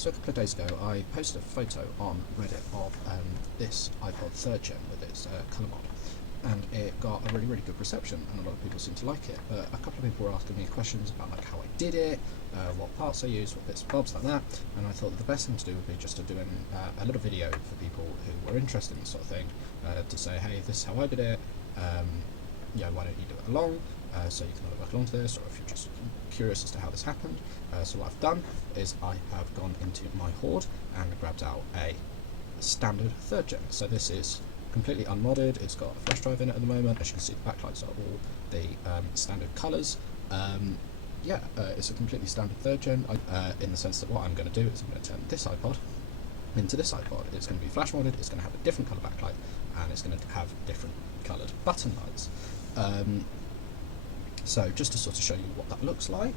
So a couple of days ago I posted a photo on Reddit of this iPod 3rd Gen with its colour mod, and it got a really good reception and a lot of people seem to like it, but a couple of people were asking me questions about like how I did it, what parts I used, what bits and bobs like that, and I thought that the best thing to do would be just to do a little video for people who were interested in this sort of thing, to say, hey, this is how I did it, why don't you do it along, so you can either work along to this, or if you're just curious as to how this happened. So what I've done is I have gone into my hoard and grabbed out a standard 3rd Gen. So this is completely unmodded, it's got a flash drive in it at the moment. As you can see, the backlights are all the standard colours. It's a completely standard 3rd Gen, in the sense that what I'm going to do is I'm going to turn this iPod into this iPod. It's going to be flash modded, it's going to have a different colour backlight, and it's going to have different coloured button lights. So just to sort of show you what that looks like,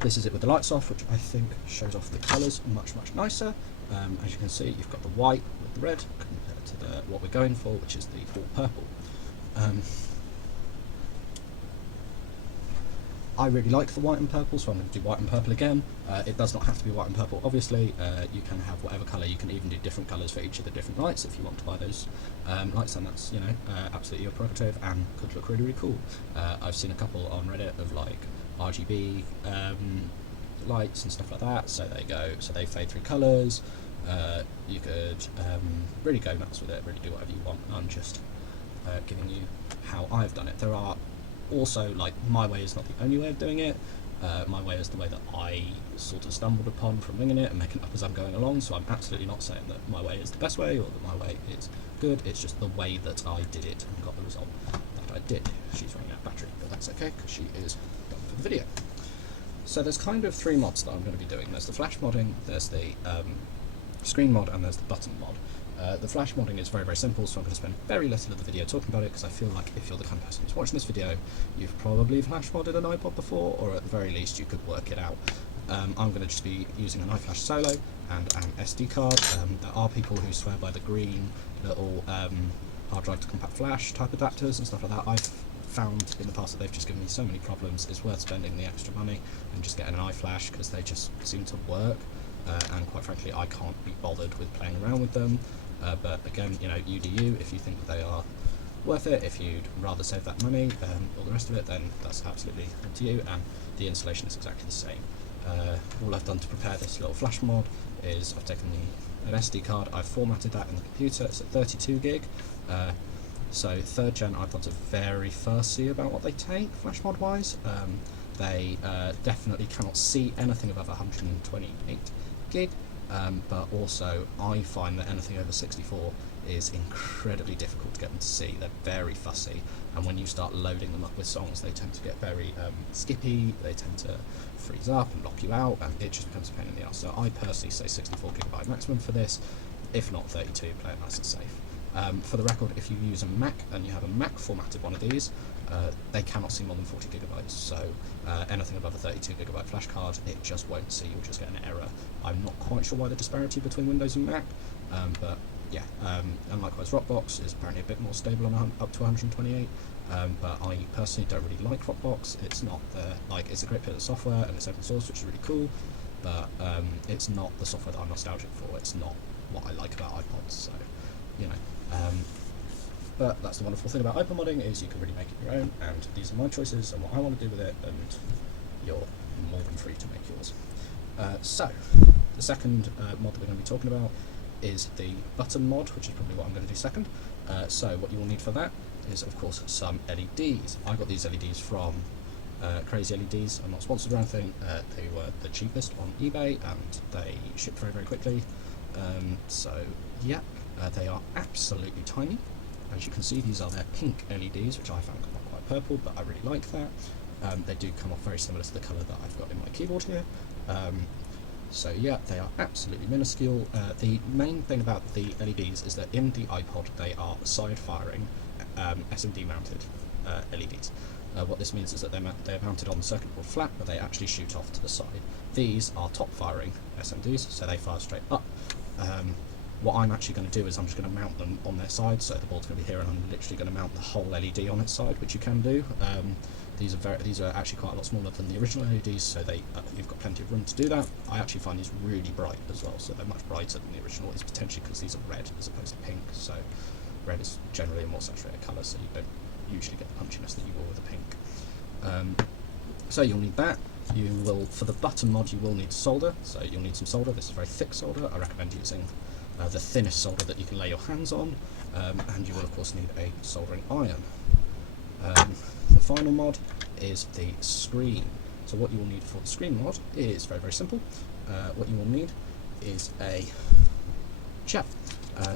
this is it with the lights off, which I think shows off the colours much nicer. As you can see, you've got the white with the red compared to what we're going for, which is the all purple. I really like the white and purple, so I'm going to do white and purple again. It does not have to be white and purple, obviously. You can have whatever colour. You can even do different colours for each of the different lights if you want to buy those lights, and that's absolutely your prerogative and could look really cool. I've seen a couple on Reddit of like RGB lights and stuff like that, so they go, so they fade through colours. You could really go nuts with it, really do whatever you want. I'm just giving you how I've done it. There are also, like, my way is not the only way of doing it. My way is the way that I sort of stumbled upon from winging it and making it up as I'm going along, so I'm absolutely not saying that my way is the best way or that my way is good. It's just the way that I did it and got the result that I did. She's running out of battery, but that's okay because she is done for the video. So there's kind of 3 mods that I'm going to be doing. There's the flash modding, there's the screen mod, and there's the button mod. The flash modding is very simple, so I'm going to spend very little of the video talking about it, because I feel like if you're the kind of person who's watching this video, you've probably flash modded an iPod before, or at the very least you could work it out. I'm going to just be using an iFlash Solo and an SD card. There are people who swear by the green little hard drive to compact flash type adapters and stuff like that. I've found in the past that they've just given me so many problems. It's worth spending the extra money and just getting an iFlash, because they just seem to work, and quite frankly I can't be bothered with playing around with them. But again, you do you. If you think that they are worth it, if you'd rather save that money, all the rest of it, then that's absolutely up to you, and the installation is exactly the same. All I've done to prepare this little flash mod is I've taken an SD card, I've formatted that in the computer. It's at 32 gig. So 3rd Gen iPods are very fussy about what they take flash mod wise. They definitely cannot see anything above 128 gig. But also I find that anything over 64 is incredibly difficult to get them to see. They're very fussy, and when you start loading them up with songs, they tend to get very skippy, they tend to freeze up and lock you out, and it just becomes a pain in the ass. So I personally say 64GB maximum for this, if not 32, play it nice and safe. For the record, if you use a Mac and you have a Mac formatted one of these, they cannot see more than 40GB, so anything above a 32GB flash card, it just won't see. You'll just get an error. I'm not quite sure why the disparity between Windows and Mac, but yeah, and likewise Rockbox is apparently a bit more stable on up to 128, but I personally don't really like Rockbox. It's not it's a great bit of software and it's open source, which is really cool, but it's not the software that I'm nostalgic for. It's not what I like about iPods, so but that's the wonderful thing about iPod modding, is you can really make it your own, and these are my choices and what I want to do with it, and you're more than free to make yours. So the second mod that we're going to be talking about is the button mod, which is probably what I'm going to do second. So what you will need for that is, of course, some LEDs. I got these LEDs from Crazy LEDs. I'm not sponsored or anything. They were the cheapest on eBay and they shipped very quickly. So yeah, they are absolutely tiny. As you can see, these are their pink LEDs, which I found not quite purple, but I really like that. They do come off very similar to the colour that I've got in my keyboard here. So yeah, they are absolutely minuscule. The main thing about the LEDs is that in the iPod they are side-firing SMD mounted LEDs. What this means is that they're mounted on the circuit board flat, but they actually shoot off to the side. These are top-firing SMDs, so they fire straight up. what I'm actually going to do is I'm just going to mount them on their side, so the board's going to be here, and I'm literally going to mount the whole LED on its side, which you can do. These are actually quite a lot smaller than the original LEDs, so you've got plenty of room to do that. I actually find these really bright as well, so they're much brighter than the original. It's potentially because these are red as opposed to pink, so red is generally a more saturated colour, so you don't usually get the punchiness that you will with a pink. So you'll need that. You will, for the button mod, you will need solder, so you'll need some solder. This is very thick solder. I recommend using the thinnest solder that you can lay your hands on, and you will of course need a soldering iron. The final mod is the screen. So what you will need for the screen mod is very, very simple. What you will need is a gel.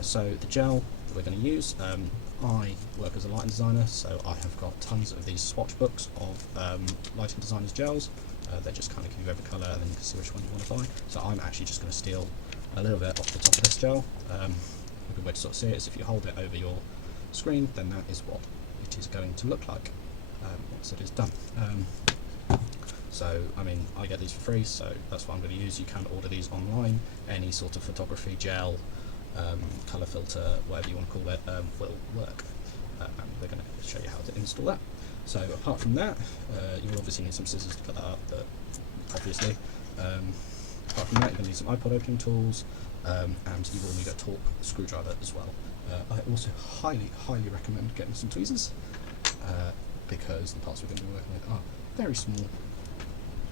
So the gel that we're going to use, I work as a lighting designer, so I have got tons of these Swatchbooks of lighting designers gels. They just kind of give you every colour, and then you can see which one you want to buy. So I'm actually just going to steal a little bit off the top of this gel. A good way to sort of see it is if you hold it over your screen, then that is what it is going to look like once it is done. So, I mean, I get these for free, so that's what I'm going to use. You can order these online. Any sort of photography gel, colour filter, whatever you want to call it, will work. And they're going to show you how to install that. So apart from that, you will obviously need some scissors to cut that up, but obviously. Apart from that, you're going to need some iPod opening tools, and you will need a torque screwdriver as well. I also highly recommend getting some tweezers, because the parts we're going to be working with are very small.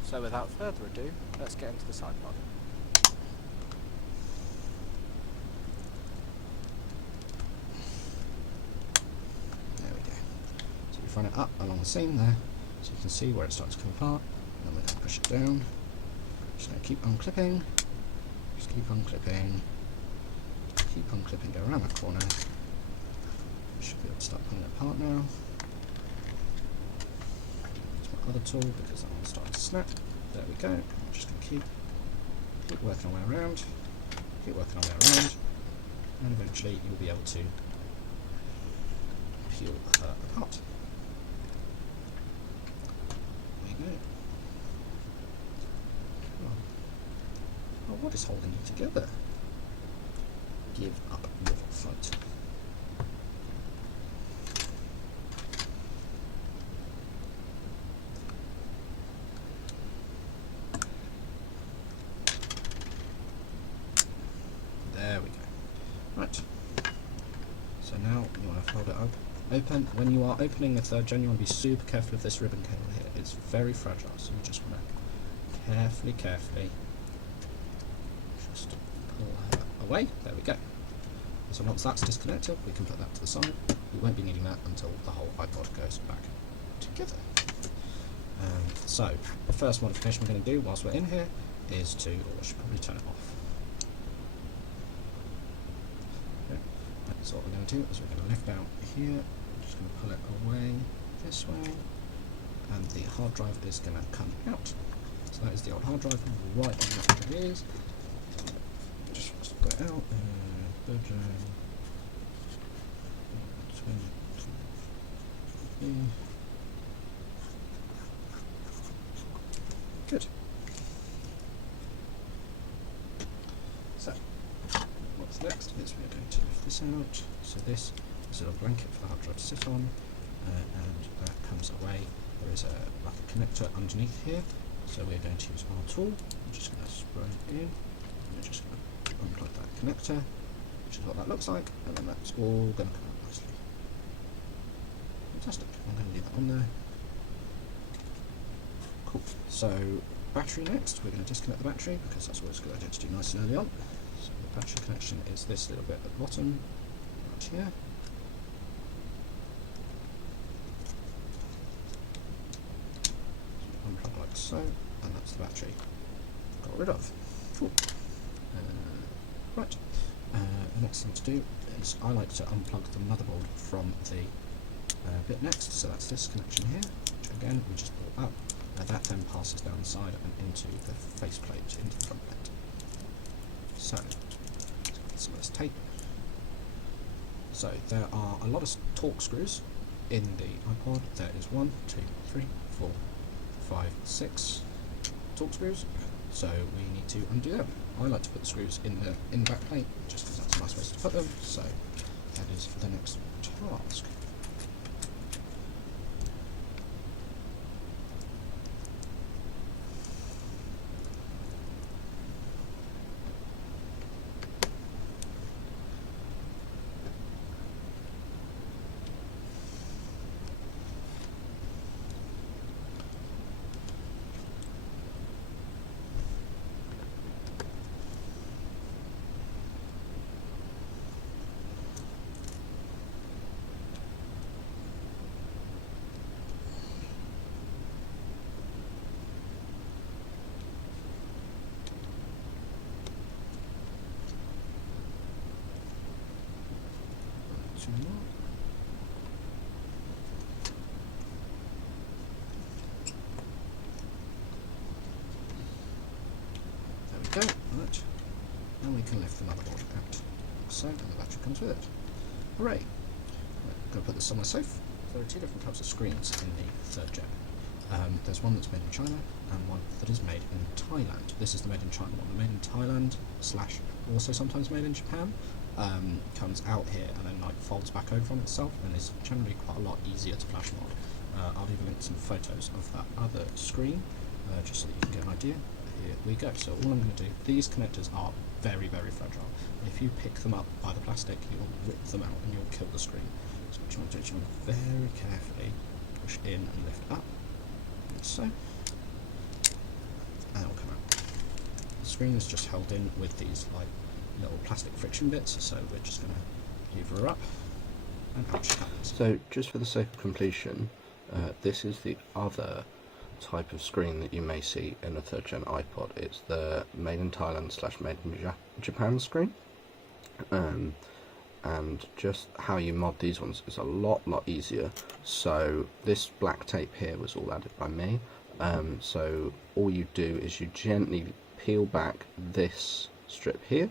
So without further ado, let's get into the side pod. There we go. So we run it up along the seam there, so you can see where it starts to come apart, and then we're going to push it down. Just going to keep unclipping, just keep unclipping, go around that corner. Should be able to start pulling it apart now. Use my other tool because that one's starting to snap. There we go. I'm just going to keep working our way around, and eventually you'll be able to peel her apart. There we go. Oh, what is holding you together? Give up your fight. There we go. Right. So now you want to hold it open. When you are opening the third gen, you want to be super careful of this ribbon cable here. It's very fragile, so you just want to carefully just pull her away. There we go. So once that's disconnected, we can put that to the side. We won't be needing that until the whole iPod goes back together. So the first modification we're going to do whilst we're in here is to, or I should probably turn it off. Okay. So what we're going to do is we're going to lift out here. I'm just going to pull it away this way, and the hard drive is going to come out. So that is the old hard drive right on that it is. Just put it out. Good. So, what's next is we're going to lift this out. So this is a little blanket for the hard drive to sit on, and that comes away. There is like a connector underneath here, so we're going to use our tool. I'm just going to spray it in. We're just going to unplug that connector, which is what that looks like, and then that's all going to come out nicely. Fantastic. I'm going to leave that on there. Cool. So battery next. We're going to disconnect the battery because that's always a good idea to do nice and early on. So the battery connection is this little bit at the bottom, right here. So unplug like so, and that's the battery got rid of. Cool. Right. The next thing to do is I like to unplug the motherboard from the bit next, so that's this connection here, which again we just pull up. That then passes down the side and into the faceplate, into the front plate. So, let's get some of this tape. So there are a lot of torque screws in the iPod. There is 1, 2, 3, 4, 5, 6 torque screws. So we need to undo them. I like to put the screws in the back plate just because that's a nice place to put them. So that is the next task. Two more. There we go. Right. Now we can lift the motherboard out. So, and the battery comes with it. Hooray! Right, I'm going to put this somewhere safe. There are two different types of screens in the 3rd gen. There's one that's made in China and one that is made in Thailand. This is the made in China one. The made in Thailand / also sometimes made in Japan comes out here and then like folds back over on itself and is generally quite a lot easier to flash mod. I'll leave a link to some photos of that other screen just so that you can get an idea. Here we go. So all I'm going to do, these connectors are very, very fragile. If you pick them up by the plastic, you'll rip them out and you'll kill the screen. So what you want to do is you want to very carefully push in and lift up, like so, and it'll come out. The screen is just held in with these like little plastic friction bits, so we're just going to lever her up and out she comes. So just for the sake of completion, this is the other type of screen that you may see in a 3rd gen iPod. It's the made in Thailand / made in Japan screen, and just how you mod these ones is a lot easier. So this black tape here was all added by me, so all you do is you gently peel back this strip here,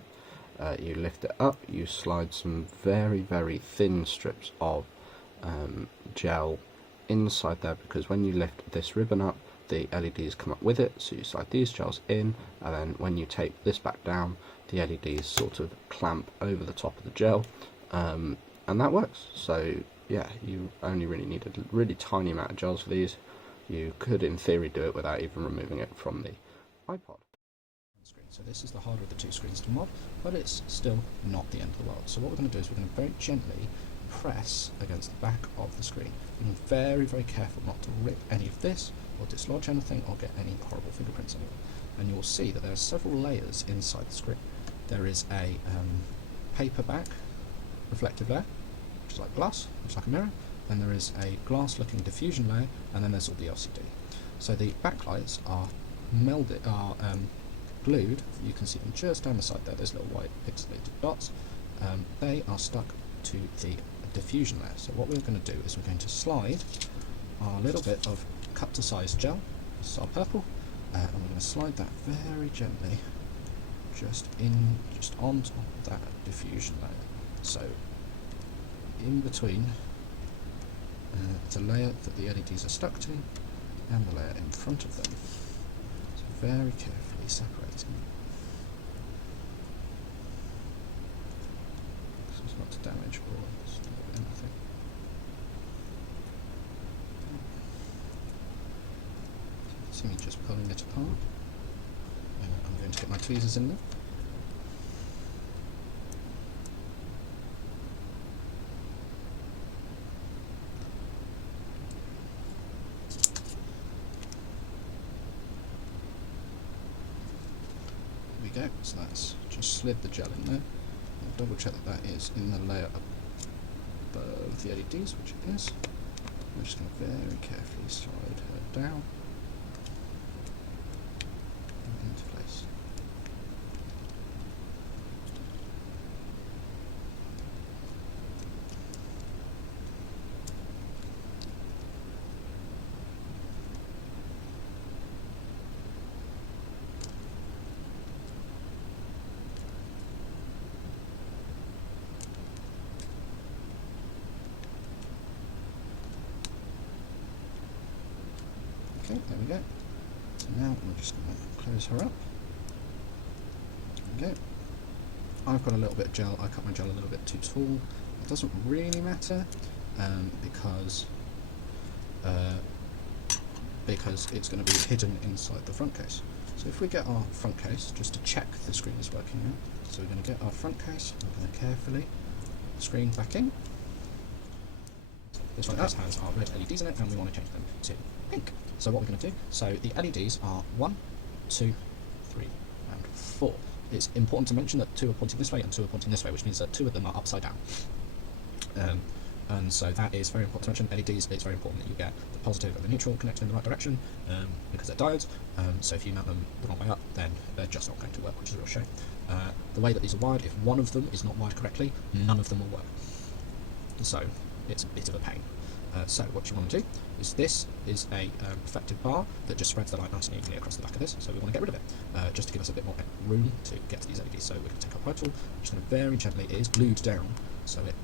you lift it up, you slide some very thin strips of gel inside there, because when you lift this ribbon up, the LEDs come up with it, so you slide these gels in, and then when you tape this back down, the LEDs sort of clamp over the top of the gel, and that works. So yeah, you only really need a really tiny amount of gels for these. You could in theory do it without even removing it from the iPod. So this is the harder of the two screens to mod, but it's still not the end of the world. So what we're going to do is we're going to very gently press against the back of the screen. Being very careful not to rip any of this or dislodge anything or get any horrible fingerprints anywhere. And you'll see that there are several layers inside the screen. There is a paper back reflective layer, which is like glass, which is like a mirror. Then there is a glass looking diffusion layer, and then there's all the LCD. So the backlights are glued. You can see them just down the side there, those little white pixelated dots. They are stuck to the diffusion layer. So what we're going to do is we're going to slide our little bit of cut to size gel, this is our purple, and we're going to slide that very gently just on top of that diffusion layer. So in between the layer that the LEDs are stuck to and the layer in front of them. So very carefully separating. So as not to damage or anything. So you see me just pulling it apart. I'm going to get my tweezers in there. Go. So that's just slid the gel in there. I'll double check that that is in the layer above the LEDs, which it is. I'm just going to very carefully slide her down and into place. Okay, there we go. So now we're just going to close her up. There we go. I've got a little bit of gel. I cut my gel a little bit too tall. It doesn't really matter because it's going to be hidden inside the front case. So if we get our front case, just to check the screen is working now, so we're going to get our front case, we're going to carefully screen back in. This one has our red LEDs in it, and we want to change them to pink. So what we're going to do, so the LEDs are 1, 2, 3, and 4. It's important to mention that 2 are pointing this way and 2 are pointing this way, which means that 2 of them are upside down. And so that is very important to mention. LEDs, it's very important that you get the positive and the neutral connected in the right direction because they're diodes. So if you mount them the wrong way up, then they're just not going to work, which is a real shame. The way that these are wired, if one of them is not wired correctly, none of them will work. So it's a bit of a pain. So what you want to do is this is a reflective bar that just spreads the light nice and evenly across the back of this, so we want to get rid of it, just to give us a bit more room to get to these LEDs. So we're going to take our pipe tool, I'm just going to very gently, it is glued down, so it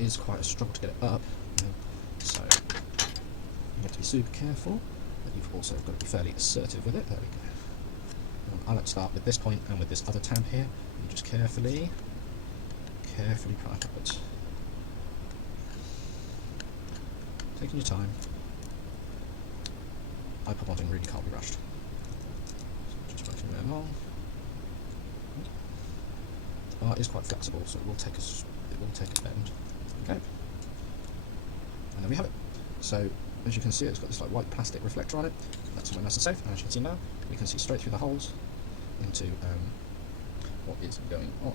is quite a struggle to get it up, so you have to be super careful, but you've also got to be fairly assertive with it. There we go. I like to start with this point and with this other tab here, and just carefully pry it upwards. Taking your time. iPod modding really can't be rushed. So just working there along. The bar is quite flexible, so it will take a bend. Okay. And there we have it. So as you can see, it's got this like white plastic reflector on it. That's somewhere nice and safe. And as you can see now, we can see straight through the holes into what is going on.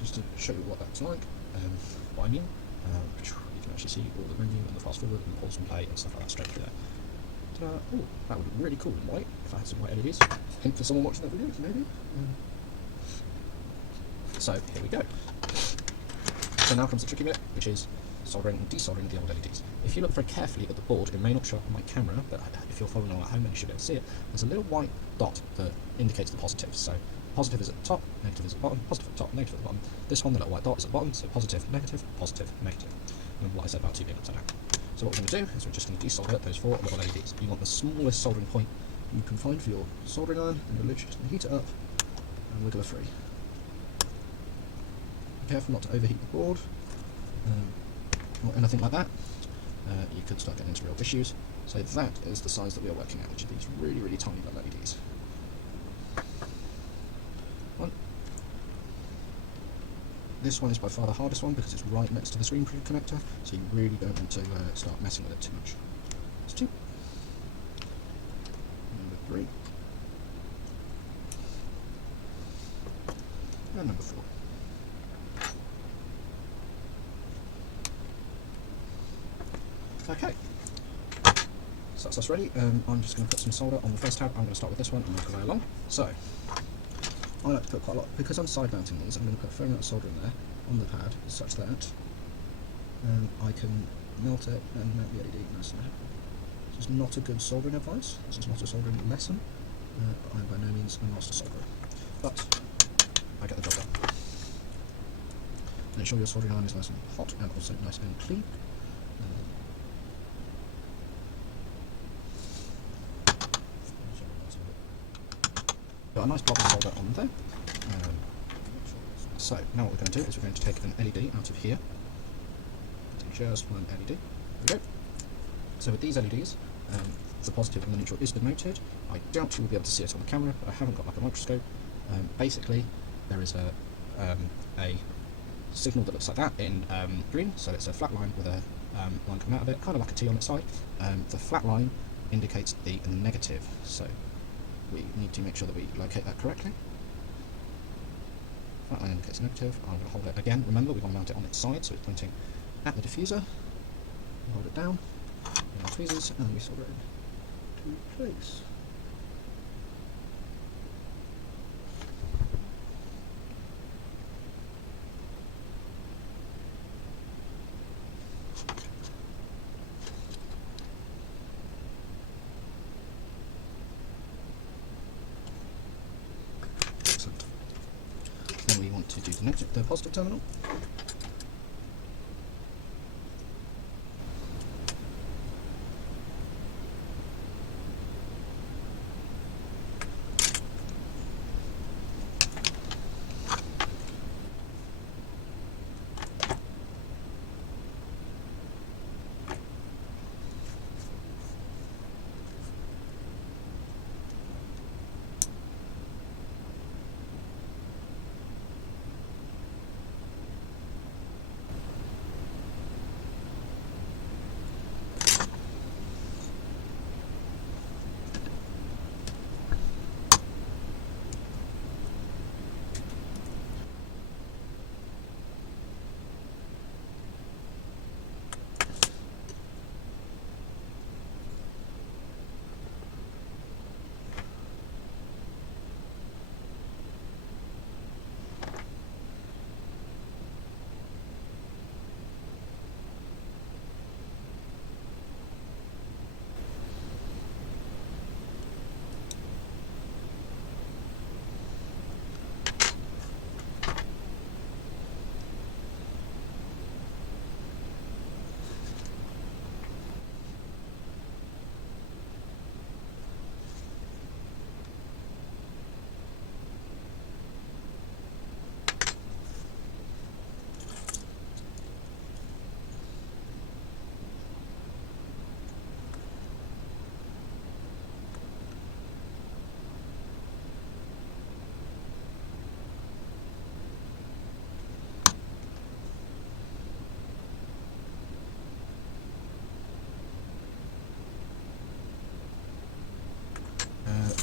Just to show you what that's like, what I mean. You can actually see all the menu and the fast forward and pause and play and stuff like that straight through there. Oh, that would be really cool in white if I had some white LEDs. Hint for someone watching that video, maybe. So here we go. So now comes the tricky bit, which is soldering and desoldering the old LEDs. If you look very carefully at the board, it may not show up on my camera, but if you're following along at home, then you should be able to see it. There's a little white dot that indicates the positive. So positive is at the top, negative is at the bottom, positive at the top, negative at the bottom. This one, the little white dot, is at the bottom, so positive, negative, positive, negative. And what I said about 2 being upside down. So what we're going to do is we're just going to desolder those 4 little LEDs. You want the smallest soldering point you can find for your soldering iron, and you're literally just going to heat it up and wiggle it free. Be careful not to overheat the board or anything like that. You could start getting into real issues. So that is the size that we are working at, which are these really, really tiny little LEDs. This one is by far the hardest one because it's right next to the screen connector, so you really don't want to start messing with it too much. That's 2. Number 3. And number 4. Okay. So that's us ready. I'm just going to put some solder on the first tab. I'm going to start with this one and work our way along. So I like to put quite a lot, because I'm side mounting these, I'm going to put a fair amount of solder in there on the pad, such that I can melt it and melt the LED nice and happy. This is not a good soldering advice, this is not a soldering lesson, I'm by no means a master solderer, but I get the job done. And ensure your soldering iron is nice and hot and also nice and clean. Got a nice blob of solder on there. So now what we're going to do is we're going to take an LED out of here. Just one LED. There we go. So with these LEDs, the positive and the neutral is denoted. I doubt you will be able to see it on the camera, but I haven't got like a microscope. Basically, there is a signal that looks like that in green, so it's a flat line with a line coming out of it, kind of like a T on its side. The flat line indicates the negative, so we need to make sure that we locate that correctly. Flat line indicates negative. I'm going to hold it again. Remember, we want to mount it on its side, so it's pointing at the diffuser. Hold it down, in our tweezers, and we solder it into place. Then we want to do the positive terminal.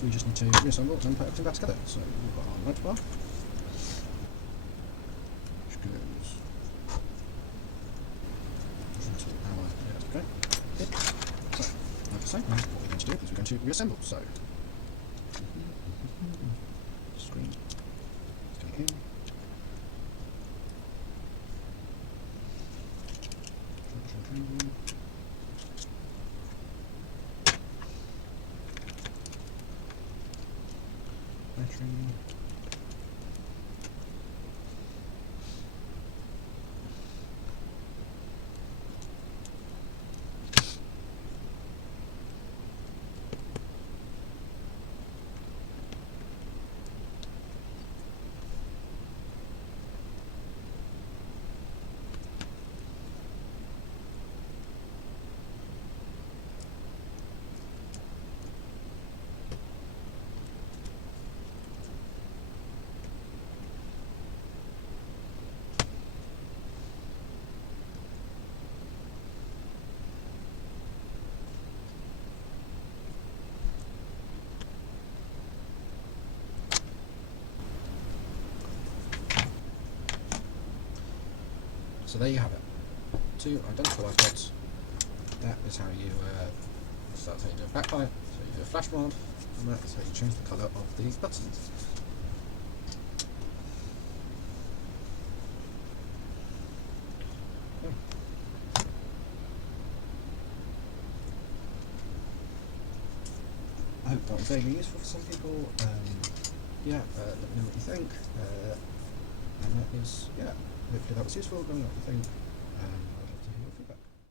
we just need to reassemble and put everything back together. So we've got our light bar, which goes into our bit. So, like I say, what we're going to do is we're going to reassemble. So, screen is going in. Battery. So there you have it. 2 identical iPods. That is how you so that's how you do a backlight, so you do a flash mod, and that is how you change the colour of these buttons. Okay. I hope that was vaguely useful for some people. Yeah, let me know what you think. And that is, yeah, hopefully that was useful. Let me know what you think.